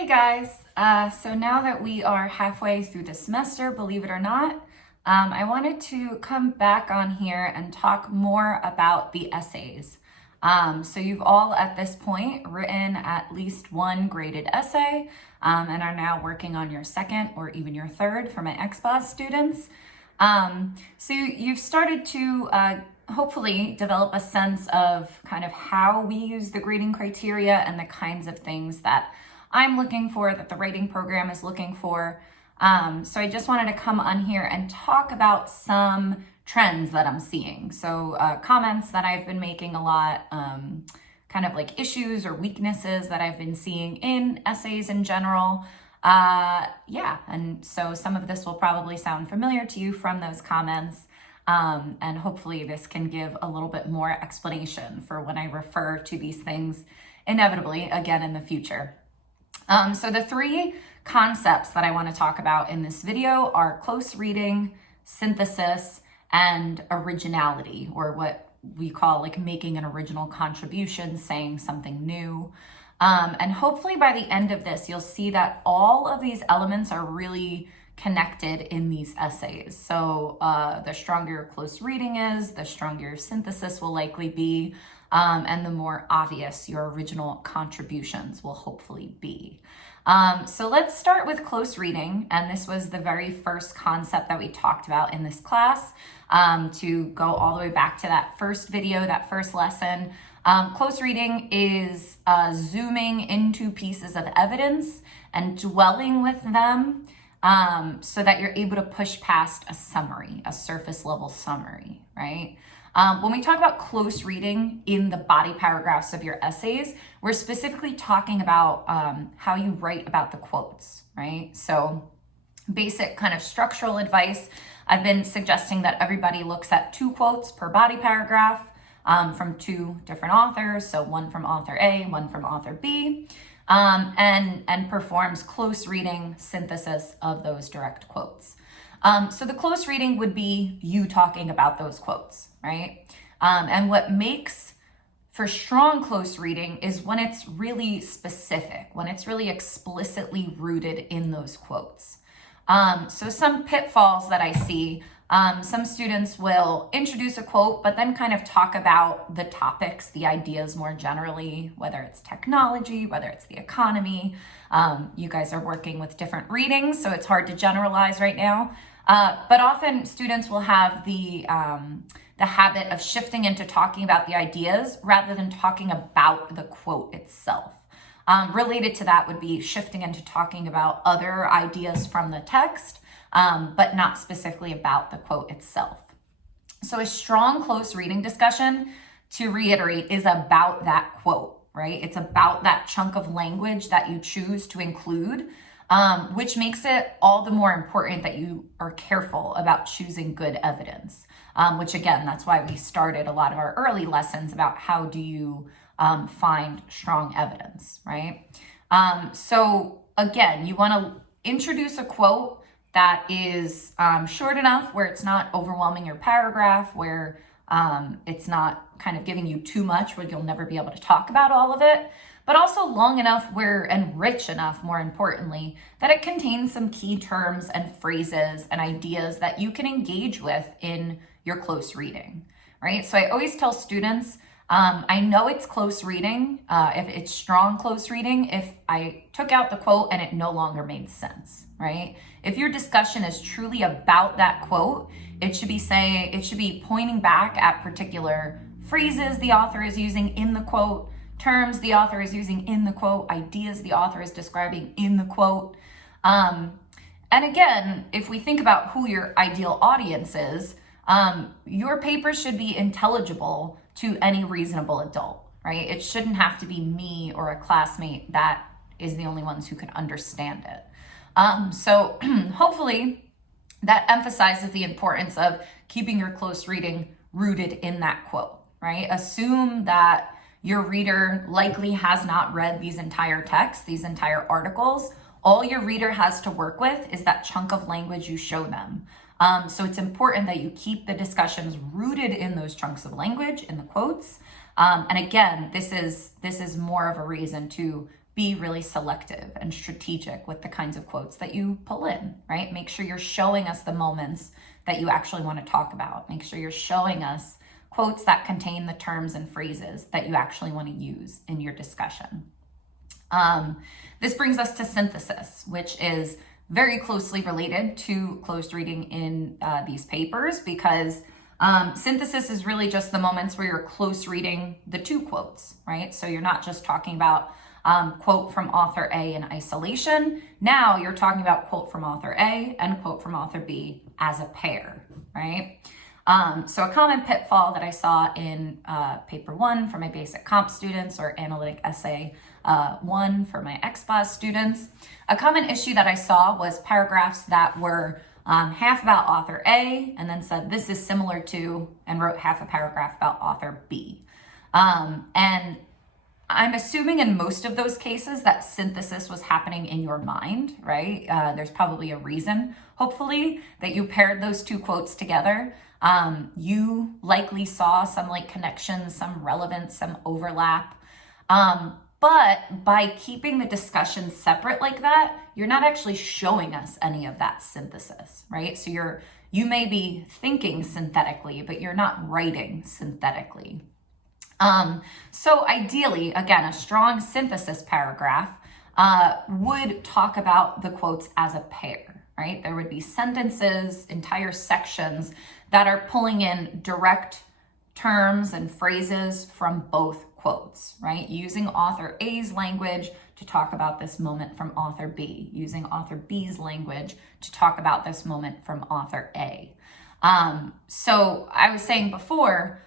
Hey guys, so now that we are halfway through the semester, believe it or not, I wanted to come back on here and talk more about the essays. So you've all at this point written at least one graded essay and are now working on your second or even your third for my XBOS students. So you've started to hopefully develop a sense of kind of how we use the grading criteria and the kinds of things that I'm looking for, that the rating program is looking for. So I just wanted to come on here and talk about some trends that I'm seeing. So comments that I've been making a lot, kind of like issues or weaknesses that I've been seeing in essays in general. And so some of this will probably sound familiar to you from those comments. And hopefully this can give a little bit more explanation for when I refer to these things inevitably again in the future. So the three concepts that I want to talk about in this video are close reading, synthesis, and originality, or what we call like making an original contribution, saying something new. And hopefully by the end of this, you'll see that all of these elements are really connected in these essays. So the stronger your close reading is, the stronger your synthesis will likely be, and the more obvious your original contributions will hopefully be. So let's start with close reading, and this was the very first concept that we talked about in this class. To go all the way back to that first video, that first lesson, close reading is zooming into pieces of evidence and dwelling with them so that you're able to push past a summary, a surface level summary, right? When we talk about close reading in the body paragraphs of your essays, we're specifically talking about how you write about the quotes, right? So basic kind of structural advice, I've been suggesting that everybody looks at 2 quotes per body paragraph from 2 different authors. So one from author A, one from author B, and performs close reading synthesis of those direct quotes. So the close reading would be you talking about those quotes, right? And what makes for strong close reading is when it's really specific, when it's really explicitly rooted in those quotes. So some pitfalls that I see, some students will introduce a quote, but then kind of talk about the topics, the ideas more generally, whether it's technology, whether it's the economy. You guys are working with different readings, so it's hard to generalize right now. But often students will have the habit of shifting into talking about the ideas rather than talking about the quote itself. Related to that would be shifting into talking about other ideas from the text, but not specifically about the quote itself. So a strong close reading discussion, to reiterate, is about that quote, right? It's about that chunk of language that you choose to include, which makes it all the more important that you are careful about choosing good evidence, which again, that's why we started a lot of our early lessons about how do you find strong evidence, right? So again, you want to introduce a quote that is short enough where it's not overwhelming your paragraph, where it's not kind of giving you too much where you'll never be able to talk about all of it, but also long enough and rich enough, more importantly, that it contains some key terms and phrases and ideas that you can engage with in your close reading, right? So I always tell students, I know it's close reading, if it's strong close reading, if I took out the quote and it no longer made sense, right? If your discussion is truly about that quote, it should be pointing back at particular phrases the author is using in the quote, terms the author is using in the quote, ideas the author is describing in the quote. And again, if we think about who your ideal audience is, your paper should be intelligible to any reasonable adult, right? It shouldn't have to be me or a classmate that is the only ones who can understand it. So hopefully that emphasizes the importance of keeping your close reading rooted in that quote, right? Assume that your reader likely has not read these entire texts, these entire articles. All your reader has to work with is that chunk of language you show them. So it's important that you keep the discussions rooted in those chunks of language, in the quotes. And again, this is more of a reason to be really selective and strategic with the kinds of quotes that you pull in, right? Make sure you're showing us the moments that you actually want to talk about. Make sure you're showing us quotes that contain the terms and phrases that you actually want to use in your discussion. This brings us to synthesis, which is very closely related to closed reading in these papers, because synthesis is really just the moments where you're close reading the two quotes, right? So you're not just talking about quote from author A in isolation. Now you're talking about quote from author A and quote from author B as a pair, right? So a common pitfall that I saw in paper 1 for my basic comp students, or analytic essay 1 for my XPOS students, a common issue that I saw was paragraphs that were half about author A and then said this is similar to, and wrote half a paragraph about author B. And I'm assuming in most of those cases that synthesis was happening in your mind, right? There's probably a reason, hopefully, that you paired those two quotes together. You likely saw some like connections, some relevance, some overlap. But by keeping the discussion separate like that, you're not actually showing us any of that synthesis, right? So you may be thinking synthetically, but you're not writing synthetically. So ideally, again, a strong synthesis paragraph would talk about the quotes as a pair, right? There would be sentences, entire sections that are pulling in direct terms and phrases from both quotes, right? Using author A's language to talk about this moment from author B, using author B's language to talk about this moment from author A. So I was saying before,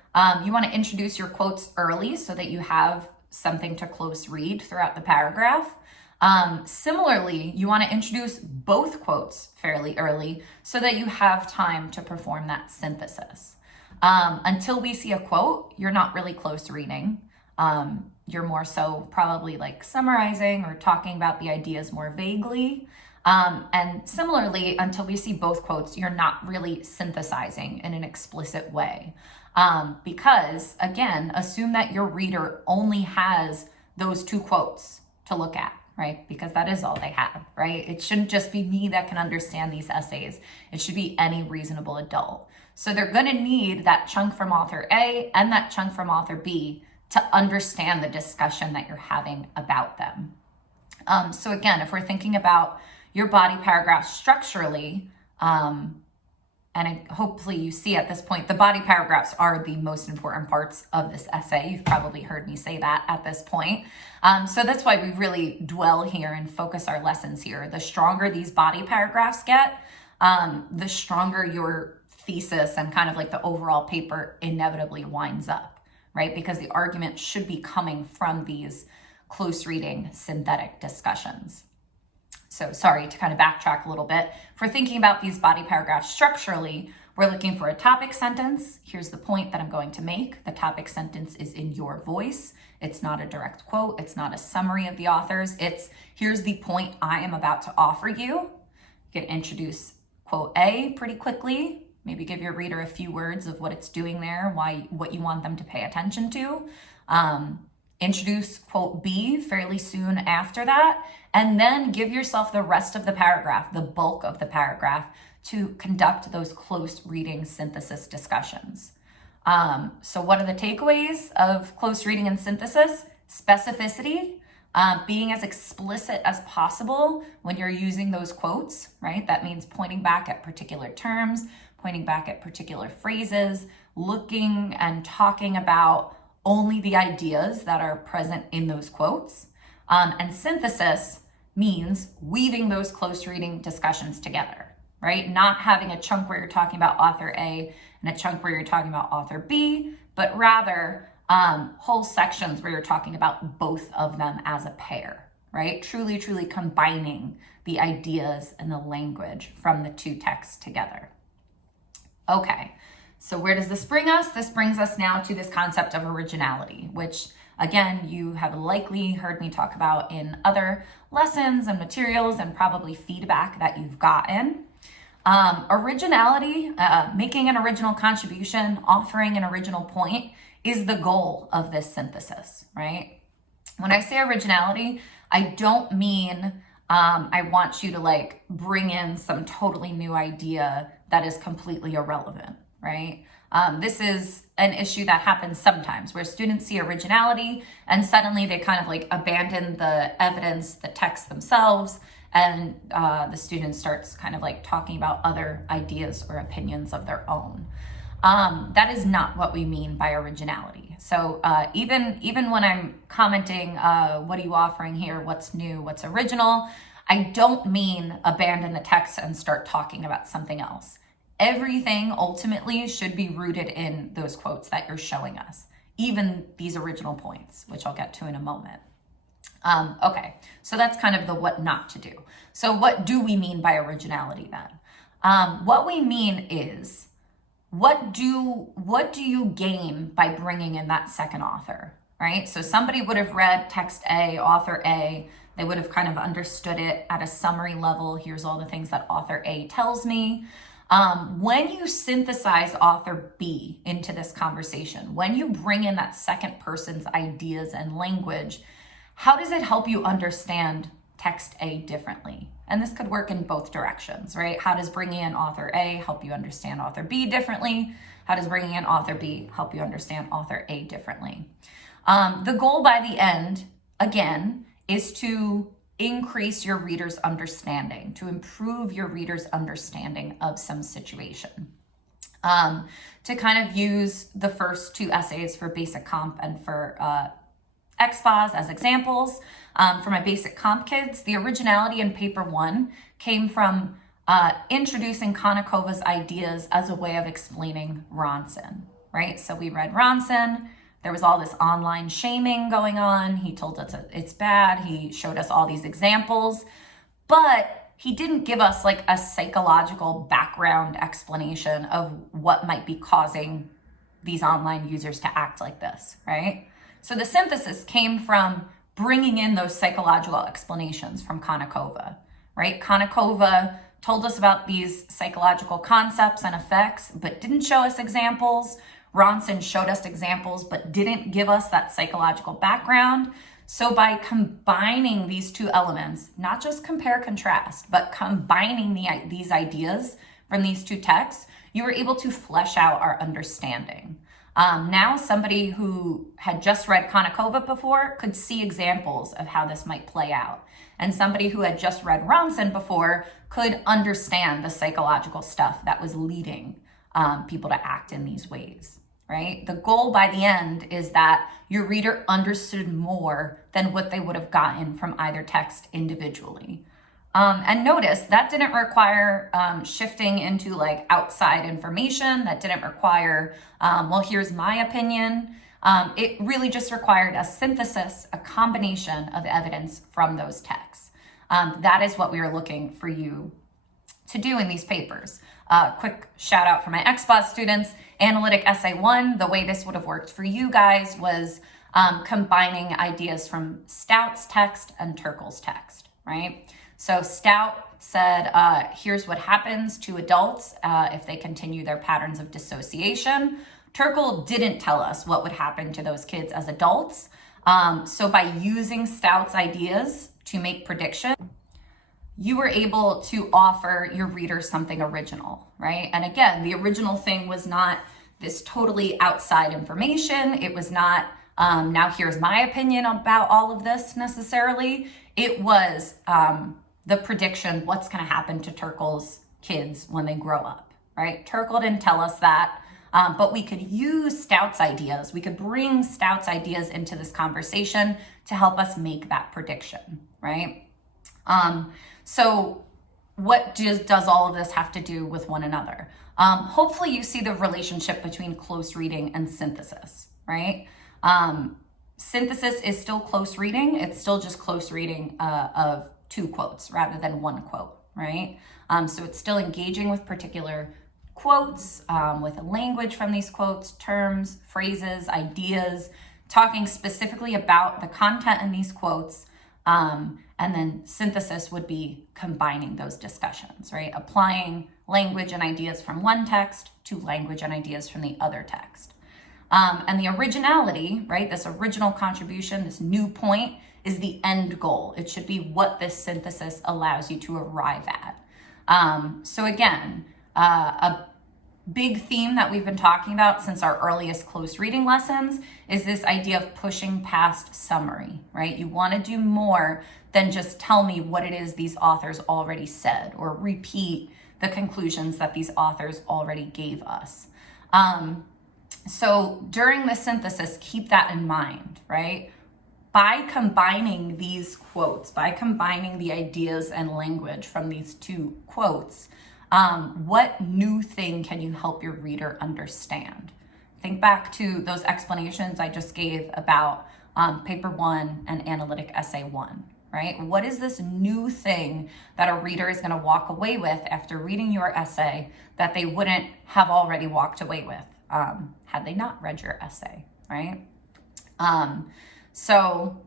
you want to introduce your quotes early so that you have something to close read throughout the paragraph. Similarly, you want to introduce both quotes fairly early so that you have time to perform that synthesis. Until we see a quote, you're not really close reading. You're more so probably like summarizing or talking about the ideas more vaguely. And similarly, until we see both quotes, you're not really synthesizing in an explicit way. Because again, assume that your reader only has those two quotes to look at, right? Because that is all they have, right? It shouldn't just be me that can understand these essays. It should be any reasonable adult. So they're going to need that chunk from author A and that chunk from author B to understand the discussion that you're having about them. So again, if we're thinking about your body paragraph structurally, and hopefully you see at this point, the body paragraphs are the most important parts of this essay. You've probably heard me say that at this point. So that's why we really dwell here and focus our lessons here. The stronger these body paragraphs get, the stronger your thesis and kind of like the overall paper inevitably winds up, right? Because the argument should be coming from these close reading synthetic discussions. So sorry to kind of backtrack a little bit. If we're thinking about these body paragraphs structurally, we're looking for a topic sentence. Here's the point that I'm going to make. The topic sentence is in your voice. It's not a direct quote. It's not a summary of the authors. It's here's the point I am about to offer you. You can introduce quote A pretty quickly. Maybe give your reader a few words of what it's doing there, what you want them to pay attention to. Introduce quote B fairly soon after that, and then give yourself the rest of the paragraph, the bulk of the paragraph, to conduct those close reading synthesis discussions. So what are the takeaways of close reading and synthesis? Specificity, being as explicit as possible when you're using those quotes, right? That means pointing back at particular terms, pointing back at particular phrases, looking and talking about only the ideas that are present in those quotes. And synthesis means weaving those close reading discussions together, right? Not having a chunk where you're talking about author A and a chunk where you're talking about author B, but rather whole sections where you're talking about both of them as a pair, right? Truly, truly combining the ideas and the language from the two texts together. Okay. So where does this bring us? This brings us now to this concept of originality, which again, you have likely heard me talk about in other lessons and materials and probably feedback that you've gotten. Originality, making an original contribution, offering an original point is the goal of this synthesis, right? When I say originality, I don't mean I want you to like bring in some totally new idea that is completely irrelevant, right? This is an issue that happens sometimes where students see originality and suddenly they kind of like abandon the evidence, the text themselves, and the student starts kind of like talking about other ideas or opinions of their own. That is not what we mean by originality. So even when I'm commenting, what are you offering here? What's new? What's original? I don't mean abandon the text and start talking about something else. Everything ultimately should be rooted in those quotes that you're showing us, even these original points, which I'll get to in a moment. Okay, so that's kind of the what not to do. So what do we mean by originality then? What we mean is, what do you gain by bringing in that second author, right? So somebody would have read text A, author A, they would have kind of understood it at a summary level. Here's all the things that author A tells me. When you synthesize author B into this conversation, when you bring in that second person's ideas and language, how does it help you understand text A differently? And this could work in both directions, right? How does bringing in author A help you understand author B differently? How does bringing in author B help you understand author A differently? The goal by the end, again, is to increase your reader's understanding, to improve your reader's understanding of some situation. To kind of use the first two essays for basic comp and for XPOS as examples. For my basic comp kids, the originality in paper 1 came from introducing Konakova's ideas as a way of explaining Ronson, right? So we read Ronson. There was all this online shaming going on. He told us it's bad. He showed us all these examples, but he didn't give us like a psychological background explanation of what might be causing these online users to act like this, right? So the synthesis came from bringing in those psychological explanations from Konakova, right? Konakova told us about these psychological concepts and effects, but didn't show us examples. Ronson showed us examples, but didn't give us that psychological background. So by combining these two elements, not just compare contrast, but combining these ideas from these two texts, you were able to flesh out our understanding. Now somebody who had just read Konakova before could see examples of how this might play out. And somebody who had just read Ronson before could understand the psychological stuff that was leading people to act in these ways, right? The goal by the end is that your reader understood more than what they would have gotten from either text individually. And notice that didn't require shifting into like outside information. That didn't require, well, here's my opinion. It really just required a synthesis, a combination of evidence from those texts. That is what we are looking for you to do in these papers. Quick shout out for my XPOS students. Analytic Essay 1, the way this would have worked for you guys was combining ideas from Stout's text and Turkle's text, right? So Stout said, here's what happens to adults if they continue their patterns of dissociation. Turkle didn't tell us what would happen to those kids as adults. So by using Stout's ideas to make predictions, you were able to offer your reader something original, right? And again, the original thing was not this totally outside information. It was not, now here's my opinion about all of this necessarily. It was the prediction, what's gonna happen to Turkle's kids when they grow up, right? Turkle didn't tell us that, but we could use Stout's ideas. We could bring Stout's ideas into this conversation to help us make that prediction, right? So what does all of this have to do with one another? Hopefully you see the relationship between close reading and synthesis, right? Synthesis is still close reading. It's still just close reading of two quotes rather than one quote, right? So it's still engaging with particular quotes, with language from these quotes, terms, phrases, ideas, talking specifically about the content in these quotes. And then synthesis would be combining those discussions, right? Applying language and ideas from one text to language and ideas from the other text. And the originality, right? This original contribution, this new point is the end goal. It should be what this synthesis allows you to arrive at. So again, a big theme that we've been talking about since our earliest close reading lessons is this idea of pushing past summary, right? You want to do more than just tell me what it is these authors already said or repeat the conclusions that these authors already gave us. So during the synthesis, keep that in mind, right? By combining these quotes, by combining the ideas and language from these two quotes, what new thing can you help your reader understand? Think back to those explanations I just gave about paper 1 and analytic essay 1, right? What is this new thing that a reader is going to walk away with after reading your essay that they wouldn't have already walked away with had they not read your essay, right? So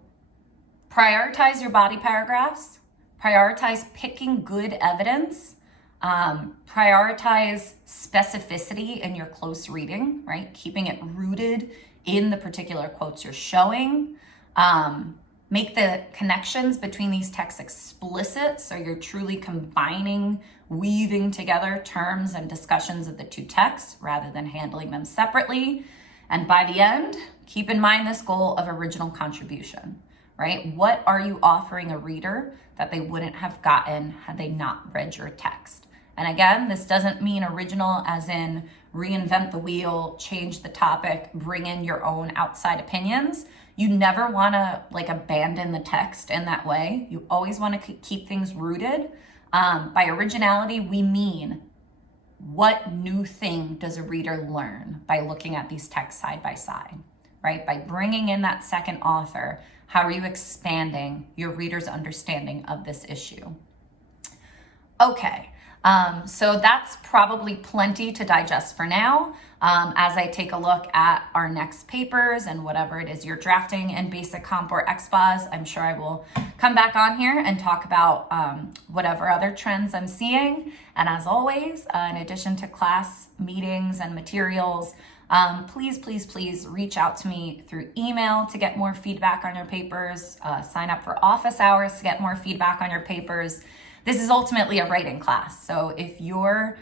prioritize your body paragraphs, prioritize picking good evidence, prioritize specificity in your close reading, right? Keeping it rooted in the particular quotes you're showing. Make the connections between these texts explicit, so you're truly combining, weaving together terms and discussions of the two texts rather than handling them separately. And by the end, keep in mind this goal of original contribution, right? What are you offering a reader that they wouldn't have gotten had they not read your text? And again, this doesn't mean original as in reinvent the wheel, change the topic, bring in your own outside opinions. You never want to abandon the text in that way. You always want to keep things rooted. By originality, we mean what new thing does a reader learn by looking at these texts side by side, right? By bringing in that second author, how are you expanding your reader's understanding of this issue? Okay. So that's probably plenty to digest for now. As I take a look at our next papers and whatever it is you're drafting in Basic Comp or XPOS, I'm sure I will come back on here and talk about whatever other trends I'm seeing. And as always, in addition to class meetings and materials, please reach out to me through email to get more feedback on your papers. Sign up for office hours to get more feedback on your papers. This is ultimately a writing class. So if your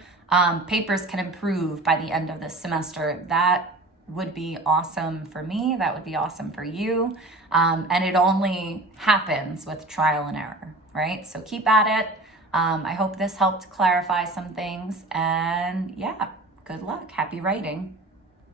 papers can improve by the end of this semester, that would be awesome for me. That would be awesome for you. And it only happens with trial and error, right? So keep at it. I hope this helped clarify some things. And yeah, good luck. Happy writing.